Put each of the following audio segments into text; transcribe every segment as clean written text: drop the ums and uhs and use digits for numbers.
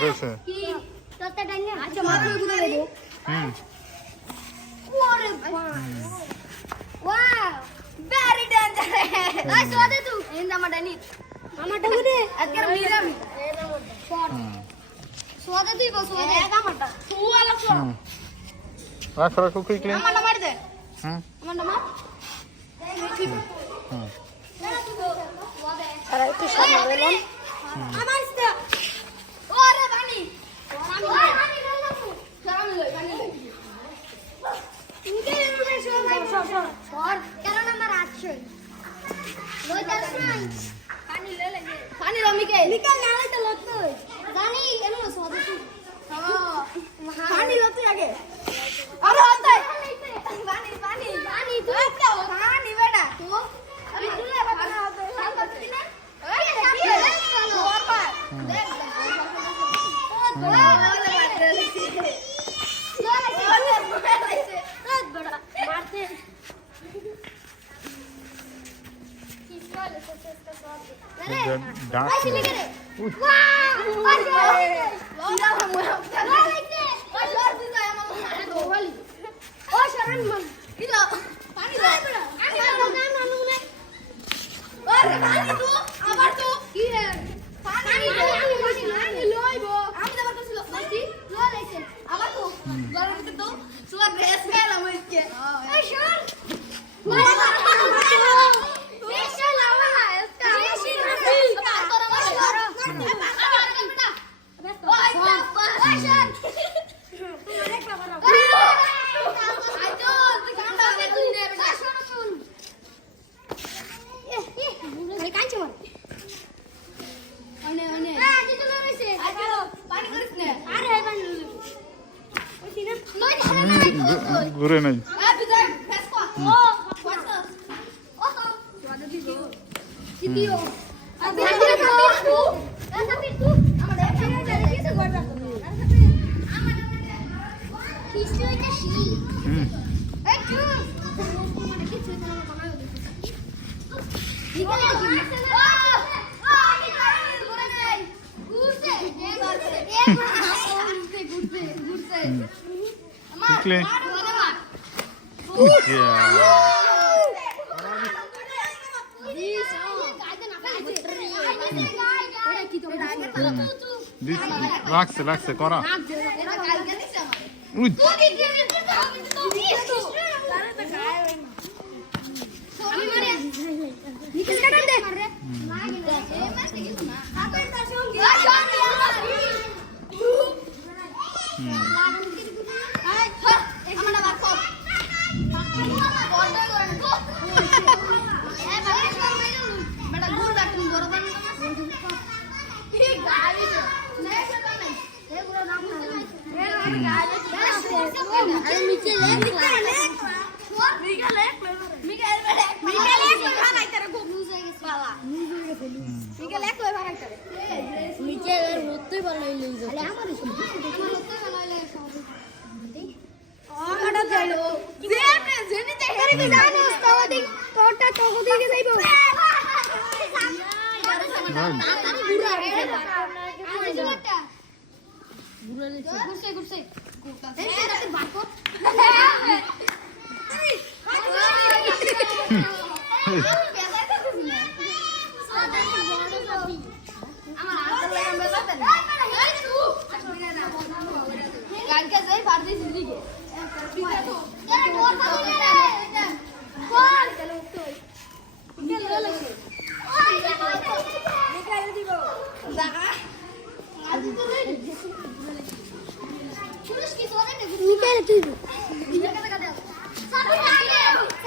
ধরেছে আচ্ছা মাত্র গুলো দেবো ওরে ওয়াও ভেরি ডেঞ্জারাস আই সোদে তু ইন্দা মাডানি আমাটা গুদে আজকে মিরামি সোদে তুই বস সোদে একা মাটা তু আলা সর রাখ রাখ কুইকলি আমাটা মার দে আমাটা মার আর একটু সামনে দিলাম আমার ইস্তা ওরে বানি পানি লই না তু সারাম লই পানি লই ইনকে রুমে সর কেন আমার আছে লই তার নাই পানি লই লাগে পানি লো মিকাল না লই তো লতই জানি এনো সদে তু পানি লতই আগে আরে হতে পানি পানি পানি তুই পানি বেটা তু আমি তুলে বাবা হতে শান্ত করছিস না ওই দেখি ওর পা দেখ মারতে ডাক ঘুরে নাই Quickly. লাগছে করা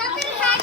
Sapi